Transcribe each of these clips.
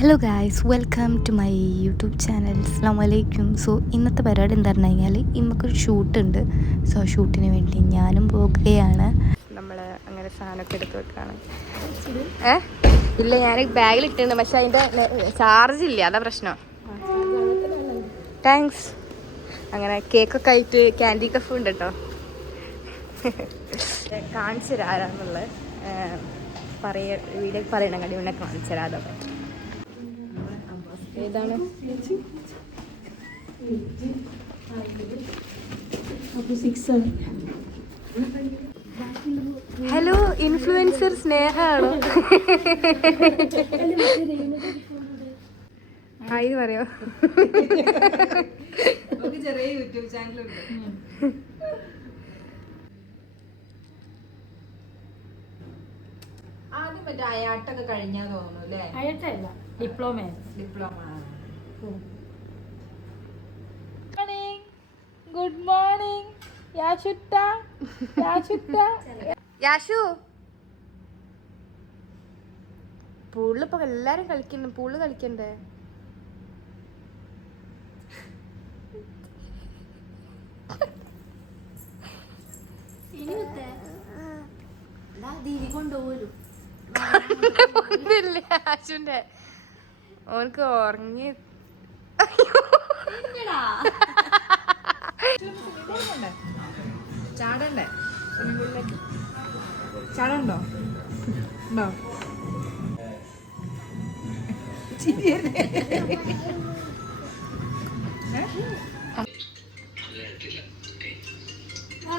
Hello guys, welcome to my YouTube channel. അസ്സലാമു അലൈക്കും. So ഇന്നത്തെ പരിപാടി എന്താണെന്ന് പറഞ്ഞു കഴിഞ്ഞാൽ ഇമ്മക്കൊരു ഷൂട്ടുണ്ട്. സോ ഷൂട്ടിന് വേണ്ടി ഞാനും പോകുകയാണ്. നമ്മൾ അങ്ങനെ സാധനമൊക്കെ എടുത്ത് വെക്കുകയാണ്. ഇല്ല, ഞാൻ ബാഗിൽ ഇട്ടിട്ടുണ്ട്, പക്ഷെ അതിൻ്റെ ചാർജ് ഇല്ല, അതാ പ്രശ്നം. താങ്ക്സ്. അങ്ങനെ കേക്കൊക്കെ ആയിട്ട് ക്യാൻഡി കഫ് ഉണ്ട് കേട്ടോ. കാണിച്ചു തരാം ആരാന്നുള്ളത്. വീഡിയോ പറയണം കടി മുന്നേ കാണിച്ചു തരാം. അതൊക്കെ ഏതാണ്? Hello, influencer സ്നേഹാണോ? ഹായ് പറയോ? ചെറിയ യൂട്യൂബ് ചാനലുണ്ട്. ആദ്യം മറ്റേ അയാട്ടൊക്കെ കഴിഞ്ഞാ തോന്നുന്നു അല്ലേ? അയാട്ടല്ല, ഡിപ്ലോമ. Good morning Yashu. പൂളിലിപ്പോ എല്ലാരും കളിക്കുന്നു. പൂള് കളിക്കണ്ടേ? ഒന്നില്ല യാശുന്റെ. ഓനക്ക് ഉറങ്ങി ചാടണ്ടേ? ചാടണ്ടോ? ഉണ്ടോ?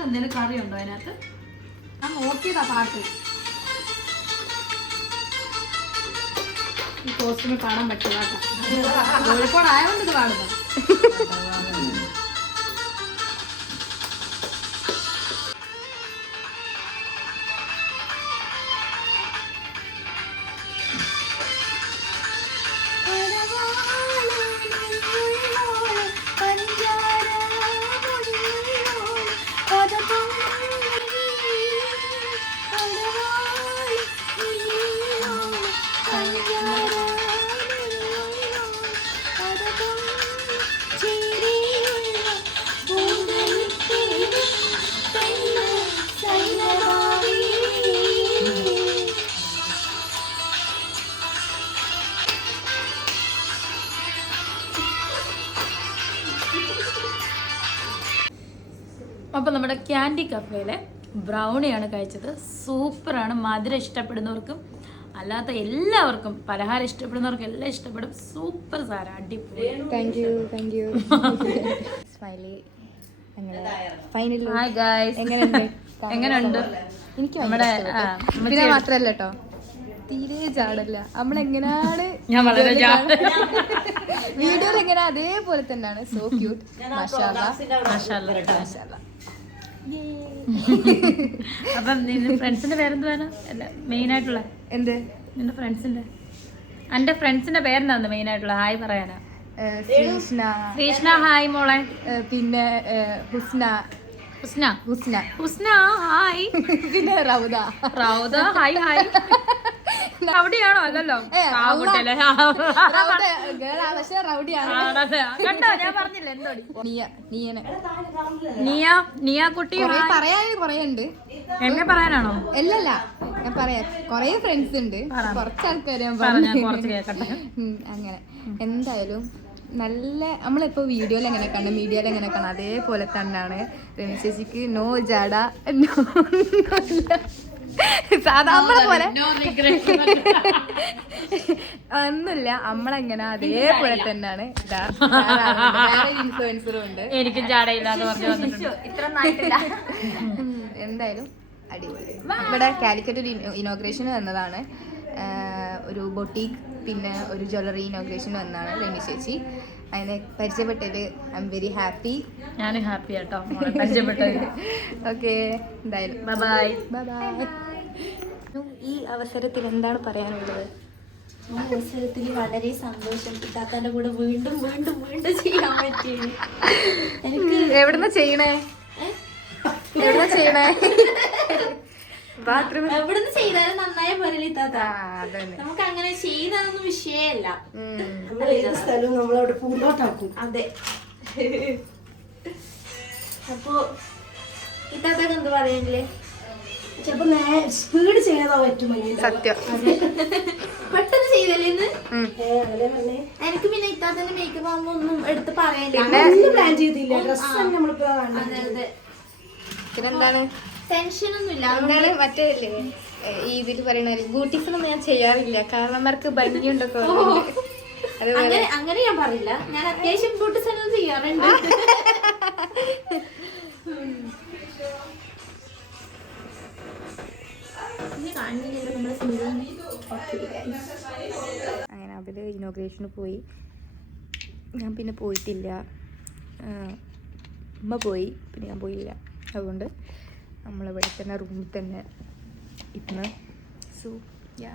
എന്തെങ്കിലും കറിയുണ്ടോ അതിനകത്ത്? ഞാൻ നോക്കിയതാ പാട്ട്. ഈ കോസ്റ്റ്യൂമിൽ കാണാൻ പറ്റില്ല. കോഴിക്കോട് ആയതുകൊണ്ട് ഇത് കാണുന്നു. അപ്പോൾ നമ്മുടെ ക്യാൻഡി കഫേയിലെ ബ്രൗണിയാണ് കഴിച്ചത്. സൂപ്പറാണ്. മധുരം ഇഷ്ടപ്പെടുന്നവർക്കും അല്ലാത്ത എല്ലാവർക്കും, പലഹാരം ഇഷ്ടപ്പെടുന്നവർക്കും എല്ലാം ഇഷ്ടപ്പെടും. സൂപ്പർ സാധനം, അടിപൊളി. Thank you. Smiley. Hi guys, എങ്ങനെയുണ്ട്? എനിക്ക് നമ്മുടെ പിന്നെ മാത്രല്ല കേട്ടോ, തീരെ ചാടല്ല. നമ്മളെങ്ങനെയാണ് ഞാൻ വളരെ വീഡിയോയിൽ എങ്ങനെ അതേപോലെ തന്നെയാണ്. So cute. അപ്പം നിന്റെ ഫ്രണ്ട്സിന്റെ പേരെന്താണ് മെയിൻ ആയിട്ടുള്ള? എന്ത്? നിന്റെ ഫ്രണ്ട്സിന്റെ, എന്റെ ഫ്രണ്ട്സിന്റെ പേരെന്താന്ന് മെയിൻ ആയിട്ടുള്ള? ഹായ് പറയാനാ. ശ്രീഷ്ണ, ഹായ് മോളെ. പിന്നെ ഹുസ്ന, ഹായ്. പിന്നെ റൗദ, ഹായ്. റൗഡിയാണോ? അല്ലല്ലോ, കണ്ടോ? ഞാൻ പറഞ്ഞില്ല എന്തോടി. നിയ കുട്ടി പറയാൻ കൊറേയുണ്ട്. എന്നെ പറയാനാണോ? അല്ലല്ല, ഞാൻ പറയാം. കൊറേ ഫ്രണ്ട്സ് ഉണ്ട്, കുറച്ച് ആൾക്കാരെ അങ്ങനെ. എന്തായാലും നല്ല, നമ്മളിപ്പോ വീഡിയോയിൽ എങ്ങനെ കാണും, മീഡിയയിൽ എങ്ങനെ കാണും, അതേപോലെ തന്നെയാണ് രമി ചേച്ചിക്ക്. നോ ജാട, സാധാ നമ്മളെ പോലെ ഒന്നുമില്ല. നമ്മളെങ്ങനെ അതേപോലെ തന്നെയാണ്. ഇൻഫ്ലുവൻസറും ഉണ്ട്. എനിക്കും ജാടയില്ലാന്ന് പറഞ്ഞു. ഇത്ര നാട്ടില്ല. എന്തായാലും അടിപൊളി. ഇവിടെ കാലിക്കറ്റ് ഒരു ഇനോഗ്രേഷന് വന്നതാണ്. ഒരു ബൊട്ടീക്ക് പിന്നെ ഒരു ജ്വല്ലറി ഇനോഗ്രേഷൻ വന്നതാണ് രമി ചേച്ചി. അതിനെ പരിചയപ്പെട്ടതിൽ ഐ എം വെരി ഹാപ്പി. ഞാനും ഹാപ്പി കേട്ടോ പരിചയപ്പെട്ടത്. ഓക്കെ, എന്തായാലും ബൈ. ഈ അവസരത്തിൽ എന്താണ് പറയാനുള്ളത്? ഈ അവസരത്തിൽ വളരെ സന്തോഷം. ഇത്താത്തന്റെ കൂടെ വീണ്ടും ചെയ്യാൻ പറ്റി. എനിക്ക് എവിടുന്ന ചെയ്യണേ? ബാത്റൂം എവിടുന്ന് ചെയ്താലും നന്നായ പോരല്ലേ ഇത്താത്ത? അതന്നെ. നമുക്ക് അങ്ങനെ ചെയ്യുന്നതൊന്നും വിഷയമല്ല. സ്ഥലവും നമ്മളവിടെ പൂന്തോട്ടാക്കും. അതെ. അപ്പൊ ഇത്താത്തൊക്കെ എന്ത് പറയണില്ലേ? ചിലപ്പോ സ്പീഡ് ചെയ്യാതാ പറ്റും. സത്യം. പെട്ടെന്ന് ചെയ്തല്ലേ ഇന്ന്? അങ്ങനെ പറഞ്ഞേ. എനിക്ക് പിന്നെ ഇത്താത്തന്റെ മേക്കപ്പ് ആകുമ്പോ ഒന്നും എടുത്ത് പറയണ്ട. ഒന്നും പ്ലാൻ ചെയ്തില്ല. ഡ്രസ് നമ്മളിപ്പോ അതെ അതെ. പിന്നെന്താണ് ടെൻഷനൊന്നും ഇല്ല. എന്താണ് മറ്റേ ഈ ഇതിൽ പറയണ ബ്യൂട്ടിഫുൾ ഞാൻ ചെയ്യാറില്ല കാരണം അവർക്ക് ഭംഗിയുണ്ടൊക്കെ അങ്ങനെ ഞാൻ പറയില്ല. ഞാൻ അത്യാവശ്യം ബ്യൂട്ടിഫുൾ ചെയ്യാറുണ്ട്. അങ്ങനെ അവര് ഇനോഗ്രേഷന് പോയി. ഞാൻ പിന്നെ പോയിട്ടില്ല. ഉമ്മ പോയി, പിന്നെ ഞാൻ പോയില്ല. അതുകൊണ്ട് നമ്മളിവിടെ തന്നെ റൂമിൽ തന്നെ ഇരുന്ന്. So yeah